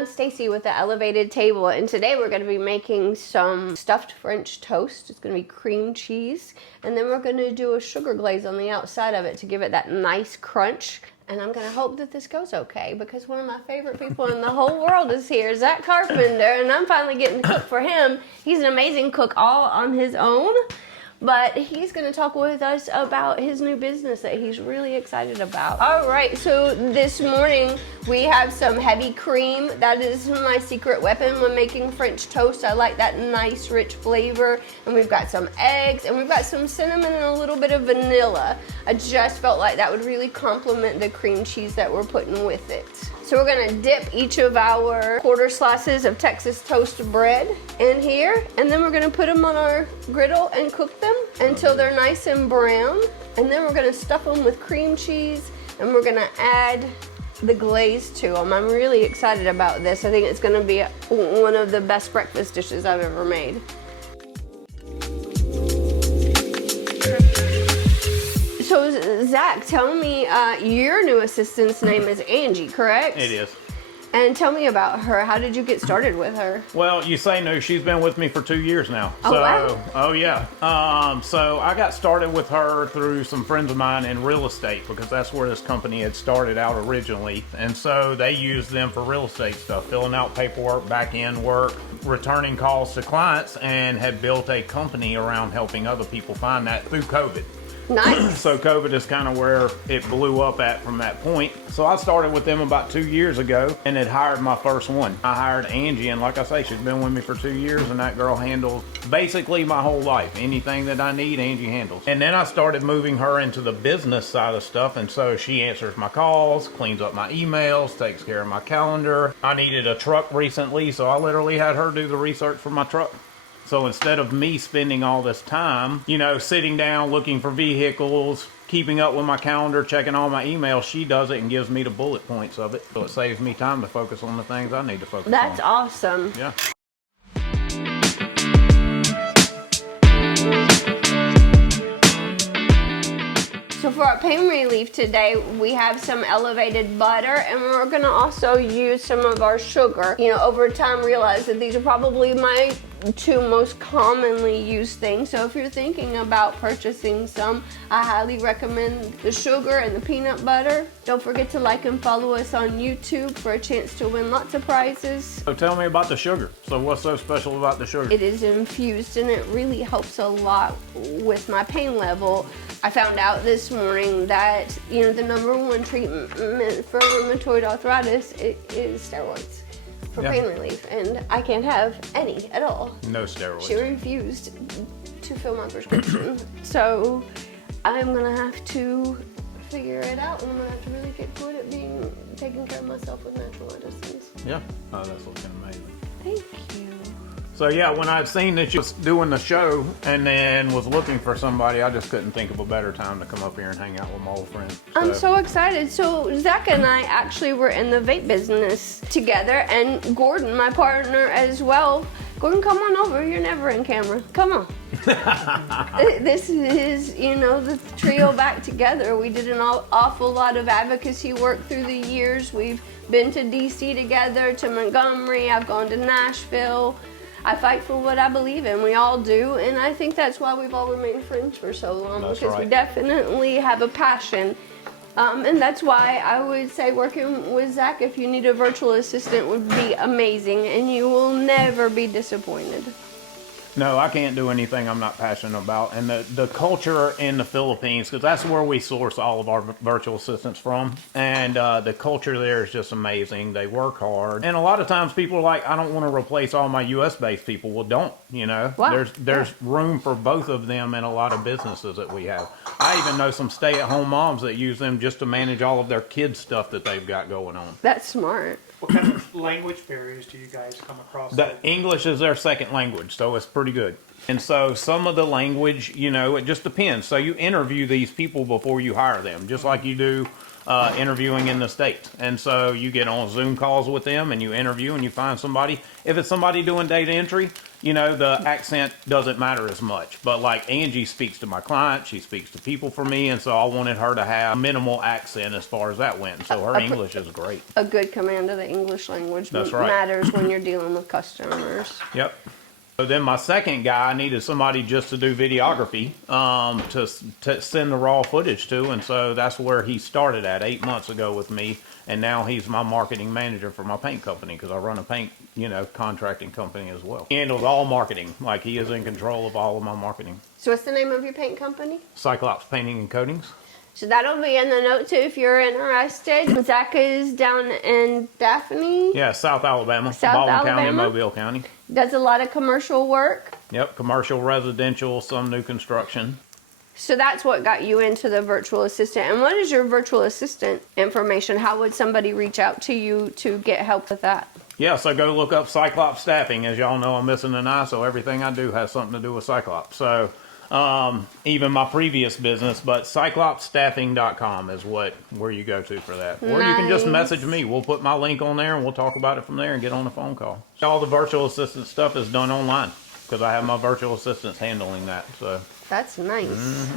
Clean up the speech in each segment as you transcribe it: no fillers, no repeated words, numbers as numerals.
I'm Stacey with The Elevated Table, and today we're going to be making some stuffed French toast. It's going to be cream cheese, and then we're going to do a sugar glaze on the outside of it to give it that nice crunch. And I'm going to hope that this goes okay, because one of my favorite people in the whole world is here, Zack Carpenter, and I'm finally getting to cook for him. He's an amazing cook all on his own. But he's going to talk with us about his new business that he's really excited about. All right, so this morning we have some heavy cream. That is my secret weapon when making French toast. I like that nice rich flavor. And we've got some eggs, and we've got some cinnamon and a little bit of vanilla. I just felt like that would really complement the cream cheese that we're putting with it. So we're gonna dip each of our quarter slices of Texas toast bread in here, and then we're gonna put them on our griddle and cook them until they're nice and brown. And then we're gonna stuff them with cream cheese, and we're gonna add the glaze to them. I'm really excited about this. I think it's gonna be one of the best breakfast dishes I've ever made. So Zack, tell me, your new assistant's name is Angie, correct? It is. And tell me about her. How did you get started with her? Well, you say no, she's been with me for 2 years now. Oh, wow. Oh yeah. So I got started with her through some friends of mine in real estate, because that's where this company had started out originally. And so they used them for real estate stuff, filling out paperwork, back end work, returning calls to clients, and had built a company around helping other people find that through COVID. Nice. So COVID is kind of where it blew up at from that point. So I started with them about 2 years ago and had hired my first one. I hired Angie, and like I say, she's been with me for 2 years, and that girl handles basically my whole life. Anything that I need, Angie handles. And then I started moving her into the business side of stuff, and so she answers my calls, cleans up my emails, takes care of my calendar. I needed a truck recently, so I literally had her do the research for my truck. So instead of me spending all this time, you know, sitting down, looking for vehicles, keeping up with my calendar, checking all my emails, she does it and gives me the bullet points of it. So it saves me time to focus on the things I need to focus on. That's awesome. Yeah. So for our pain relief today, we have some elevated butter, and we're gonna also use some of our sugar. You know, over time realize that these are probably my two most commonly used things. So if you're thinking about purchasing some, I highly recommend the sugar and the peanut butter. Don't forget to like and follow us on YouTube for a chance to win lots of prizes. So tell me about the sugar. So what's so special about the sugar? It is infused, and it really helps a lot with my pain level. I found out this morning that, you know, the #1 treatment for rheumatoid arthritis is steroids for pain relief, and I can't have any at all. No steroids. She refused to fill my prescription. So I'm gonna have to figure it out, and I'm gonna have to really get good at taking care of myself with natural medicines. Yeah. Oh, that's looking amazing. Thank you. So yeah, when I'd seen that you was doing the show and then was looking for somebody, I just couldn't think of a better time to come up here and hang out with my old friends. I'm so excited. So Zack and I actually were in the vape business together, and Gordon, my partner as well. Gordon, come on over. You're never in camera. Come on. This is, you know, the trio back together. We did an awful lot of advocacy work through the years. We've been to DC together, to Montgomery. I've gone to Nashville. I fight for what I believe in. We all do, and I think that's why we've all remained friends for so long. That's because right. We definitely have a passion. And that's why I would say working with Zack, if you need a virtual assistant, would be amazing, and you will never be disappointed. No, I can't do anything I'm not passionate about. And the culture in the Philippines, because that's where we source all of our virtual assistants from. And the culture there is just amazing. They work hard. And a lot of times people are like, I don't want to replace all my US-based people. Well, don't, you know. Wow. There's room for both of them in a lot of businesses that we have. I even know some stay-at-home moms that use them just to manage all of their kids' stuff that they've got going on. That's smart. What kind of language barriers do you guys come across? The English is their second language, so it's pretty good. And so some of the language, you know, it just depends. So you interview these people before you hire them, just like you do interviewing in the States. And so you get on Zoom calls with them and you interview and you find somebody. If it's somebody doing data entry, you know, the accent doesn't matter as much. But like Angie speaks to my client, she speaks to people for me, and so I wanted her to have minimal accent as far as that went. And so her English is great. A good command of the English language That's right. matters when you're dealing with customers. Yep. So then my second guy, I needed somebody just to do videography, to send the raw footage to, and so that's where he started at 8 months ago with me, and now he's my marketing manager for my paint company, because I run a paint, you know, contracting company as well. He handles all marketing, like he is in control of all of my marketing. So what's the name of your paint company? Cyclops Painting and Coatings. So that'll be in the note too if you're interested. Zack is down in Daphne. Yeah, South Alabama, South Baldwin County, Alabama. Mobile County. Does a lot of commercial work. Yep, commercial, residential, some new construction. So that's what got you into the virtual assistant. And what is your virtual assistant information? How would somebody reach out to you to get help with that? Yeah, so go look up Cyclops Staffing. As y'all know, I'm missing an eye, so everything I do has something to do with Cyclops. So even my previous business, but CyclopsStaffing.com is where you go to for that. Or you can just message me. We'll put my link on there and we'll talk about it from there and get on a phone call. All the virtual assistant stuff is done online because I have my virtual assistants handling that. So that's nice.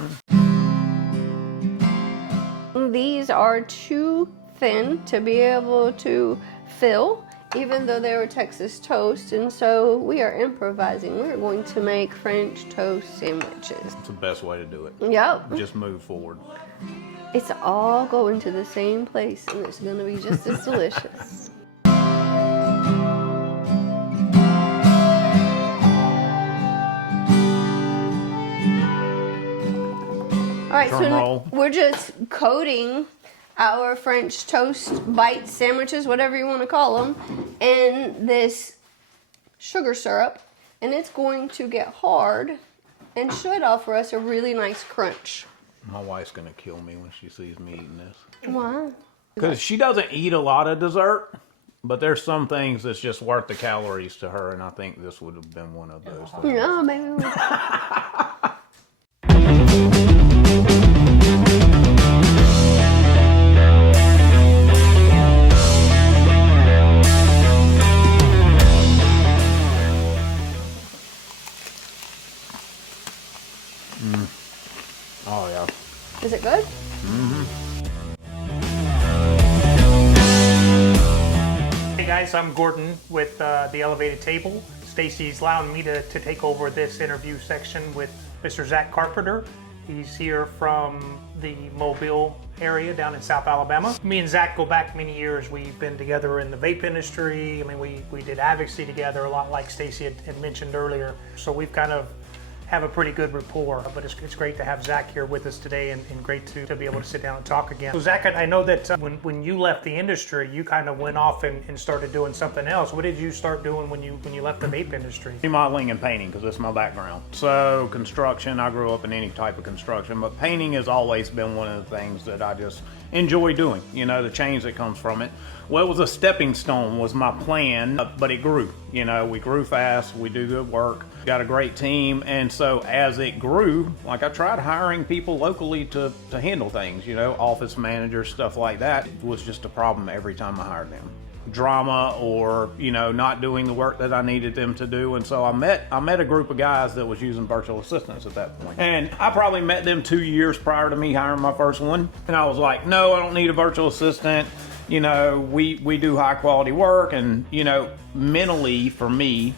These are too thin to be able to fill, even though they were Texas toast, and so we are improvising. We're going to make French toast sandwiches. It's the best way to do it. Yep. Just move forward. It's all going to the same place, and it's going to be just as delicious. All right, so we're just coating our French toast bite sandwiches, whatever you want to call them, in this sugar syrup, and it's going to get hard and should offer us a really nice crunch. My wife's going to kill me when she sees me eating this. Why? Because she doesn't eat a lot of dessert, but there's some things that's just worth the calories to her, and I think this would have been one of those things. Yeah, maybe we... Oh, yeah. Is it good? Hey guys, I'm Gordon with The Elevated Table. Stacey's allowing me to take over this interview section with Mr. Zack Carpenter. He's here from the Mobile area down in South Alabama. Me and Zack go back many years. We've been together in the vape industry. I mean, we did advocacy together a lot, like Stacey had mentioned earlier. So we've kind of have a pretty good rapport, but it's great to have Zack here with us today, and great to be able to sit down and talk again. So Zack, I know that when you left the industry, you kind of went off and started doing something else. What did you start doing when you left the vape industry? Remodeling and painting, because that's my background. So construction, I grew up in any type of construction, but painting has always been one of the things that I just enjoy doing, you know, the change that comes from it. Well, it was a stepping stone was my plan, but it grew. You know, we grew fast, we do good work, got a great team, and so as it grew, like I tried hiring people locally to handle things, you know, office managers, stuff like that. It was just a problem every time I hired them. Drama or, you know, not doing the work that I needed them to do. And so I met a group of guys that was using virtual assistants at that point. And I probably met them 2 years prior to me hiring my first one. And I was like, no, I don't need a virtual assistant. You know, we do high quality work, and, you know, mentally for me,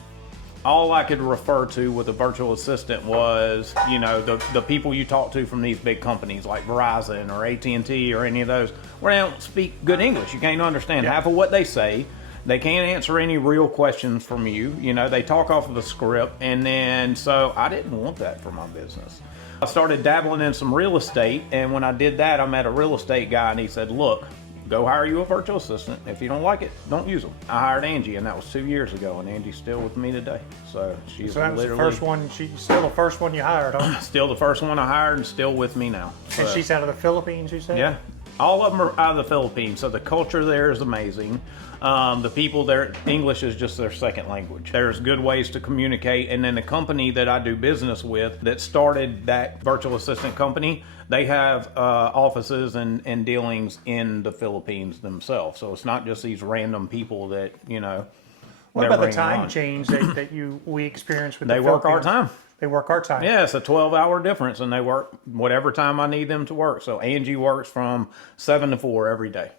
all I could refer to with a virtual assistant was, you know, the people you talk to from these big companies like Verizon or AT&T or any of those, where they don't speak good English. You can't understand half of what they say. They can't answer any real questions from you. You know, they talk off of a script, and then, so I didn't want that for my business. I started dabbling in some real estate, and when I did that, I met a real estate guy, and he said, look, go hire you a virtual assistant. If you don't like it, don't use them. I hired Angie, and that was 2 years ago, and Angie's still with me today. So she's So that was literally the first one. She's still the first one you hired, huh? still the first one I hired, and still with me now. And So, she's out of the Philippines, you said? yeah. All of them are out of the Philippines, so the culture there is amazing. The people there, English is just their second language. There's good ways to communicate, and then the company that I do business with that started that virtual assistant company, they have offices and dealings in the Philippines themselves. So it's not just these random people that, you know. What about the time change that we experience with the They work our Philippines? time. They work our time. Yeah, it's a 12-hour difference, and they work whatever time I need them to work. So Angie works from 7 to 4 every day.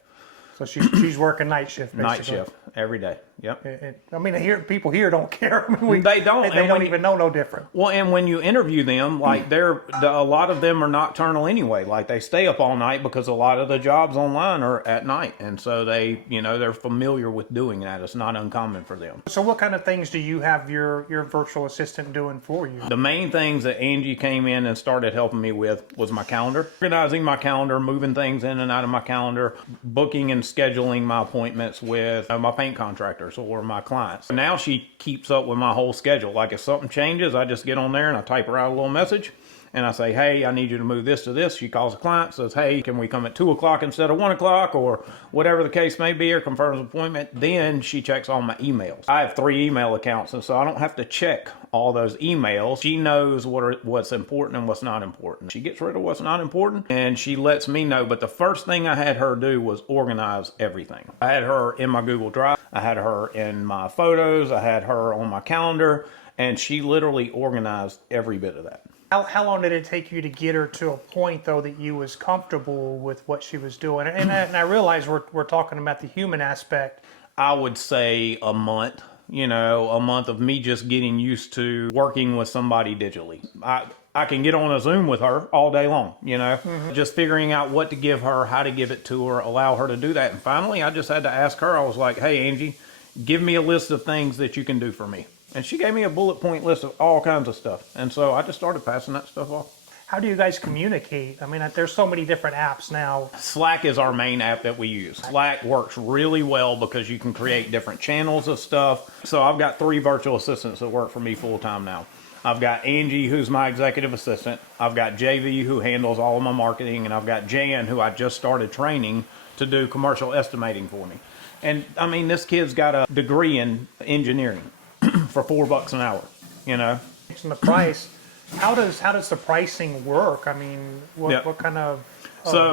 So she's working night shift, basically. Night shift every day. Yep. I mean, people here don't care. I mean, They don't. They don't even know no different. Well, and when you interview them, like a lot of them are nocturnal anyway. Like they stay up all night because a lot of the jobs online are at night, and so they're familiar with doing that. It's not uncommon for them. So what kind of things do you have your virtual assistant doing for you? The main things that Angie came in and started helping me with was my calendar, organizing my calendar, moving things in and out of my calendar, booking and scheduling my appointments with my paint contractors or my clients. Now she keeps up with my whole schedule. Like if something changes, I just get on there and I type her out a little message and I say, hey, I need you to move this to this. She calls the client, says, hey, can we come at 2 o'clock instead of 1 o'clock, or whatever the case may be, or confirms an appointment. Then she checks all my emails. I have 3 email accounts, and so I don't have to check all those emails. She knows what's important and what's not important. She gets rid of what's not important and she lets me know. But the first thing I had her do was organize everything. I had her in my Google Drive. I had her in my photos. I had her on my calendar, and she literally organized every bit of that. How long did it take you to get her to a point, though, that you was comfortable with what she was doing? And I realize we're talking about the human aspect. I would say a month. A month of me just getting used to working with somebody digitally. I can get on a Zoom with her all day long, just figuring out what to give her, how to give it to her, allow her to do that. And finally, I just had to ask her. I was like, hey, Angie, give me a list of things that you can do for me. And she gave me a bullet point list of all kinds of stuff. And so I just started passing that stuff off. How do you guys communicate? I mean, there's so many different apps now. Slack is our main app that we use. Slack works really well because you can create different channels of stuff. So I've got 3 virtual assistants that work for me full time now. I've got Angie, who's my executive assistant. I've got JV, who handles all of my marketing. And I've got Jan, who I just started training to do commercial estimating for me. And I mean, this kid's got a degree in engineering for $4 an hour, And the price, how does the pricing work? I mean, what kind of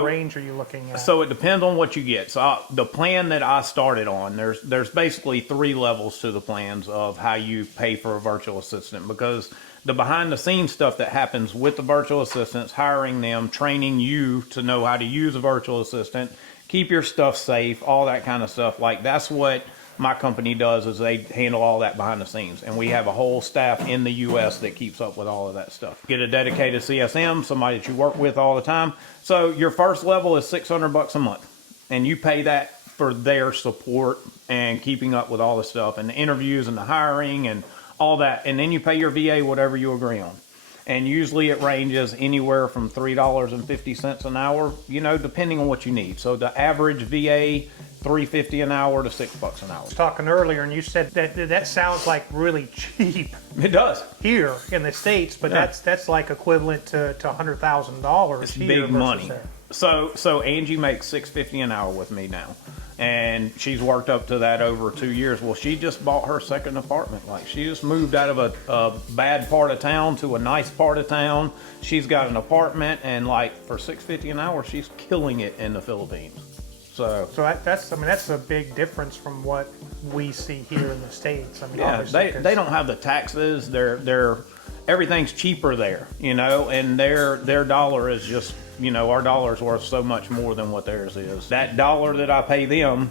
range are you looking at? So it depends on what you get. So the plan that I started on, there's basically 3 levels to the plans of how you pay for a virtual assistant, because the behind the scenes stuff that happens with the virtual assistants, hiring them, training you to know how to use a virtual assistant, keep your stuff safe, all that kind of stuff. Like that's what my company does, is they handle all that behind the scenes. And we have a whole staff in the US that keeps up with all of that stuff. Get a dedicated CSM, somebody that you work with all the time. So your first level is $600 a month. And you pay that for their support and keeping up with all the stuff and the interviews and the hiring and all that. And then you pay your VA whatever you agree on. And usually it ranges anywhere from $3.50 an hour, depending on what you need. So the average VA, $3.50 an hour to $6 an hour. I was talking earlier, and you said that sounds like really cheap. It does here in the States, but that's like equivalent to $100,000. It's big money. So Angie makes $6.50 an hour with me now, and she's worked up to that over 2 years. Well, she just bought her second apartment. Like she just moved out of a bad part of town to a nice part of town. She's got an apartment, and like for $6.50 an hour, she's killing it in the Philippines. So that's a big difference from what we see here in the States. I mean, yeah, they don't have the taxes. They're everything's cheaper there, and their dollar is just, our dollar's worth so much more than what theirs is. That dollar that I pay them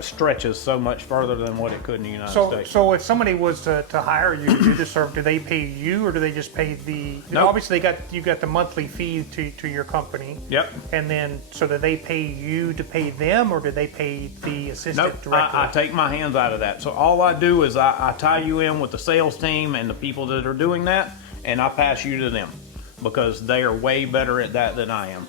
stretches so much further than what it could in the United States. So if somebody was to hire you to do this service, do they pay you, or do they just pay the? Nope. Obviously, you got the monthly fee to your company. Yep. And then, so do they pay you to pay them, or do they pay the assistant Nope. directly? I take my hands out of that. So all I do is I tie you in with the sales team and the people that are doing that, and I pass you to them because they are way better at that than I am.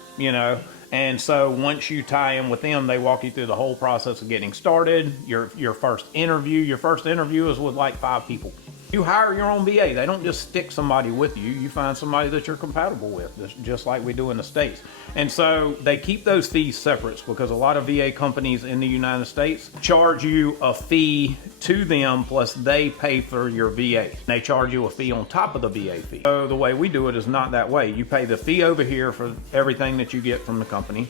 And so once you tie in with them, they walk you through the whole process of getting started. Your first interview is with like 5 people. You hire your own VA. They don't just stick somebody with you. You find somebody that you're compatible with, just like we do in the States. And so they keep those fees separate because a lot of VA companies in the United States charge you a fee to them, plus they pay for your VA. They charge you a fee on top of the VA fee. So the way we do it is not that way. You pay the fee over here for everything that you get from the company,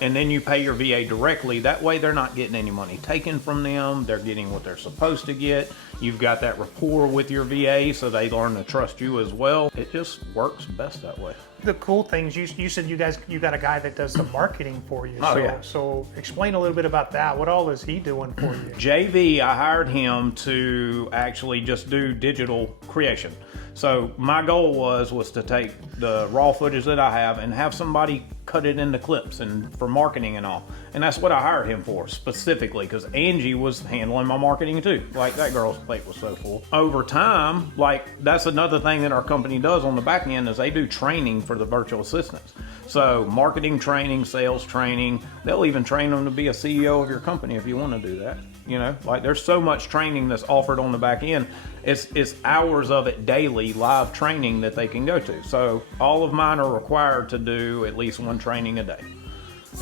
and then you pay your VA directly. That way they're not getting any money taken from them. They're getting what they're supposed to get. You've got that rapport with your VA, so they learn to trust you as well. It just works best that way. The cool things, you said you got a guy that does the marketing for you. Oh, so, yeah. So explain a little bit about that. What all is he doing for you? JV, I hired him to actually just do digital creation. So my goal was to take the raw footage that I have and have somebody cut it into clips and for marketing and all. And that's what I hired him for specifically, because Angie was handling my marketing too. Like, that girl's plate was so full. Over time, like, that's another thing that our company does on the back end is they do training for the virtual assistants. So marketing training, sales training, they'll even train them to be a CEO of your company if you want to do that. You know, like, there's so much training that's offered on the back end. It's hours of it daily, live training that they can go to. So all of mine are required to do at least one training a day.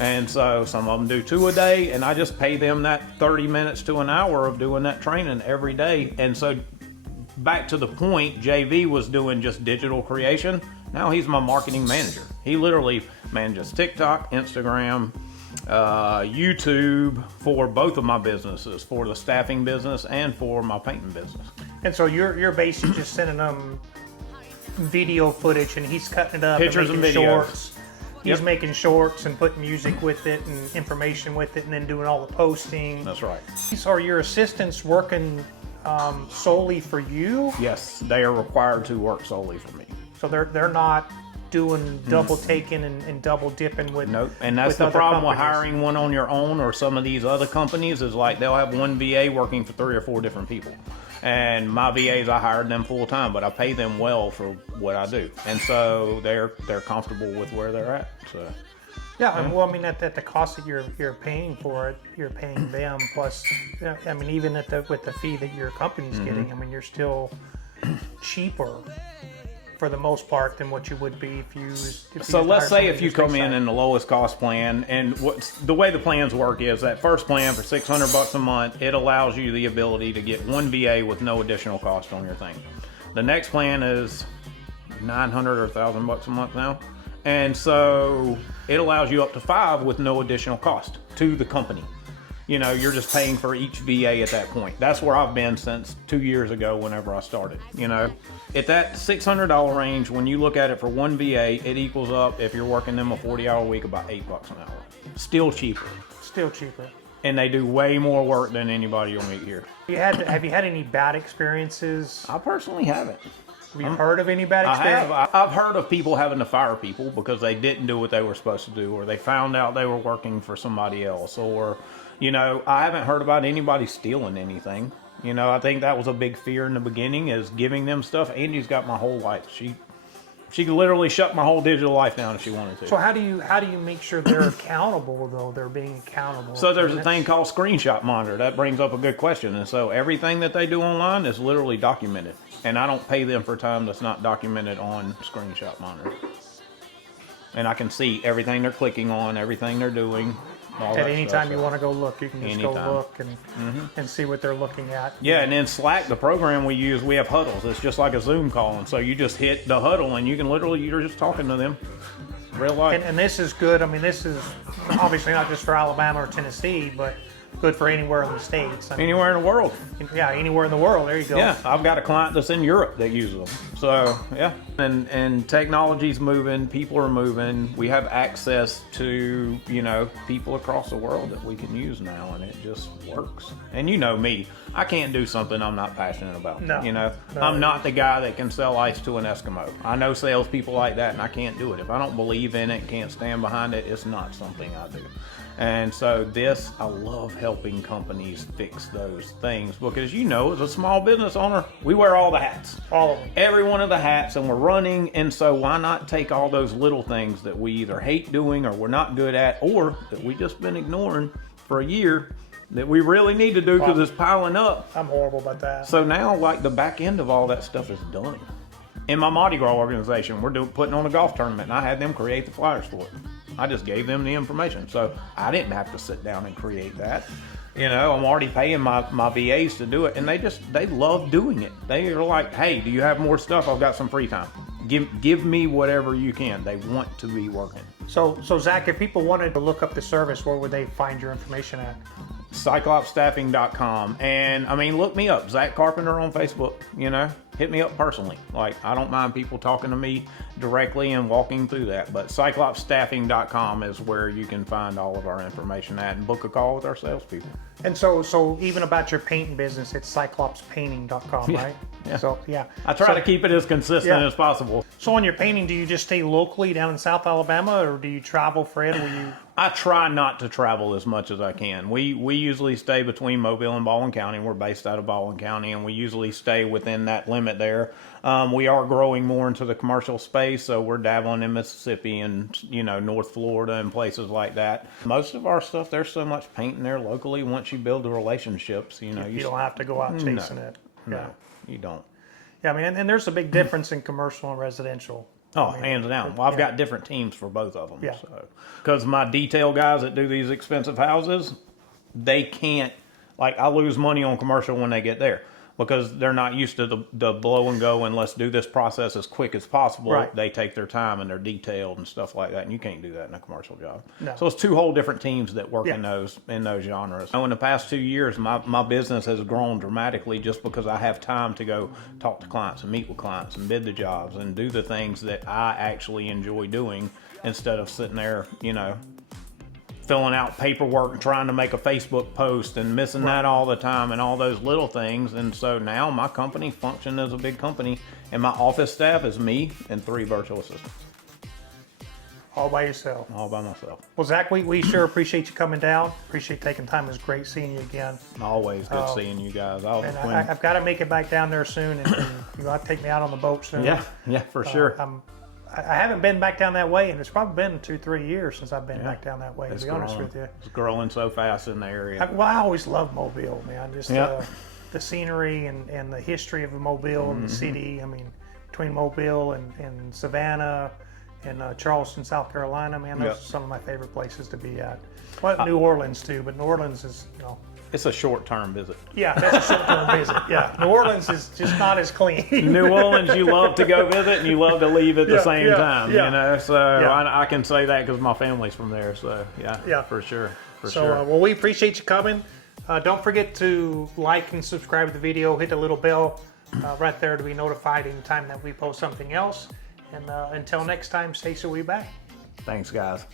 And so some of them do 2 a day, and I just pay them that 30 minutes to an hour of doing that training every day. And so back to the point, JV was doing just digital creation. Now he's my marketing manager. He literally manages TikTok, Instagram, YouTube for both of my businesses, for the staffing business and for my painting business. And so you're basically just sending them video footage, and he's cutting it up, Pictures and and making videos. shorts. He's Yep. making shorts and putting music with it and information with it, and then doing all the posting. That's right. So are your assistants working solely for you? Yes, they are required to work solely for me. So they're not doing double taking and double dipping with. Nope. And that's with the other problem with companies. hiring one on your own or some of these other companies is like they'll have one VA working for 3 or 4 different people. And my VAs, I hired them full time, but I pay them well for what I do. And so they're comfortable with where they're at. So Yeah, well, I mean, at the cost that you're paying for it, you're paying them plus. I mean, even with the fee that your company's getting, I mean, you're still cheaper for the most part than what you would be if you. So let's say if you come in the lowest cost plan, and the way the plans work is that first plan for $600 a month, it allows you the ability to get one VA with no additional cost on your thing. The next plan is $900 or $1,000 a month now, and so it allows you up to 5 with no additional cost to the company. You know, you're just paying for each VA at that point. That's where I've been since 2 years ago whenever I started. You know, at that $600 range, when you look at it for one VA, it equals up, if you're working them a 40-hour week, about $8 an hour. Still cheaper. Still cheaper. And they do way more work than anybody you'll meet here. Have you had any bad experiences? I personally haven't. Have you heard of any bad I experiences? have. I've heard of people having to fire people because they didn't do what they were supposed to do, or they found out they were working for somebody else, or, you know, I haven't heard about anybody stealing anything. You know, I think that was a big fear in the beginning, is giving them stuff. Angie's got my whole life. She could literally shut my whole digital life down if she wanted to. So how do you make sure they're accountable, though? They're being accountable. So there's a thing called Screenshot Monitor. That brings up a good question. And so everything that they do online is literally documented. And I don't pay them for time that's not documented on Screenshot Monitor. And I can see everything they're clicking on, everything they're doing. At any time you want to go look, you can just Anytime. go look and see what they're looking at. Yeah, and in Slack, the program we use, we have huddles. It's just like a Zoom call. And so you just hit the huddle and you can literally, you're just talking to them. Real life. And this is good. I mean, this is obviously not just for Alabama or Tennessee, but good for anywhere in the States. I mean, Anywhere in the world. yeah, anywhere in the world. There you go. Yeah, I've got a client that's in Europe that uses them. So, yeah. And technology's moving, people are moving. We have access to, you know, people across the world that we can use now, and it just works. And you know me, I can't do something I'm not passionate about. No. You know, No. I'm not the guy that can sell ice to an Eskimo. I know salespeople like that, and I can't do it. If I don't believe in it, can't stand behind it, it's not something I do. And so I love helping companies fix those things because, you know, as a small business owner, we wear all the hats. All of them. Every one of the hats, and we're running. And so why not take all those little things that we either hate doing or we're not good at or that we just been ignoring for a year that we really need to do because it's piling up. I'm horrible about that. So now, like, the back end of all that stuff is done. In my Mardi Gras organization, we're putting on a golf tournament, and I had them create the flyers for it. I just gave them the information, so I didn't have to sit down and create that. You know, I'm already paying my VAs to do it, and they love doing it. They are like, hey, do you have more stuff? I've got some free time. Give me whatever you can. They want to be working. So Zach, if people wanted to look up the service, where would they find your information at? CyclopsStaffing.com. And I mean, look me up, Zack Carpenter on Facebook. You know, hit me up personally. Like, I don't mind people talking to me directly and walking through that. But CyclopsStaffing.com is where you can find all of our information at and book a call with our salespeople. And so even about your painting business, it's CyclopsPainting.com, right? Yeah. So yeah, I try to keep it as consistent as possible. So on your painting, do you just stay locally down in South Alabama, or do you travel for it? I try not to travel as much as I can. We usually stay between Mobile and Baldwin County. We're based out of Baldwin County, and we usually stay within that limit there. We are growing more into the commercial space, so we're dabbling in Mississippi and, you know, North Florida and places like that. Most of our stuff, there's so much painting there locally. Once you build the relationships, you know, you don't have to go out chasing it. No, you don't. Yeah, I mean, and there's a big difference in commercial and residential. Oh, hands down. Well, I've got different teams for both of them. Yeah. Because my detail guys that do these expensive houses, they can't, like, I lose money on commercial when they get there because they're not used to the blow and go and let's do this process as quick as possible. Right. They take their time and they're detailed and stuff like that, and you can't do that in a commercial job. No. So it's two whole different teams that work in those genres. In the past 2 years, my business has grown dramatically just because I have time to go talk to clients and meet with clients and bid the jobs and do the things that I actually enjoy doing instead of sitting there, you know, filling out paperwork and trying to make a Facebook post and missing that all the time and all those little things. And so now my company functions as a big company, and my office staff is me and 3 virtual assistants. All by yourself? All by myself. Well, Zach, we sure appreciate you coming down. Appreciate taking time. It was great seeing you again. Always good seeing you guys. I've got to make it back down there soon, and you got to take me out on the boat soon. Yeah, for sure. I haven't been back down that way, and it's probably been 2-3 years since I've been back down that way, to be honest with you. It's growing so fast in the area. I always loved Mobile, man. Just the scenery and the history of Mobile and the city. I mean, between Mobile and Savannah and Charleston, South Carolina, man, those are some of my favorite places to be at. Well, New Orleans, too, but New Orleans is, you know... It's a short-term visit. Yeah, that's a short-term visit. Yeah, New Orleans is just not as clean. New Orleans, you love to go visit and you love to leave at the same time. You know, so I can say that because my family's from there. So yeah, for sure, well, we appreciate you coming. Don't forget to like and subscribe to the video. Hit the little bell right there to be notified anytime that we post something else. And until next time, Stacey will be back. Thanks, guys.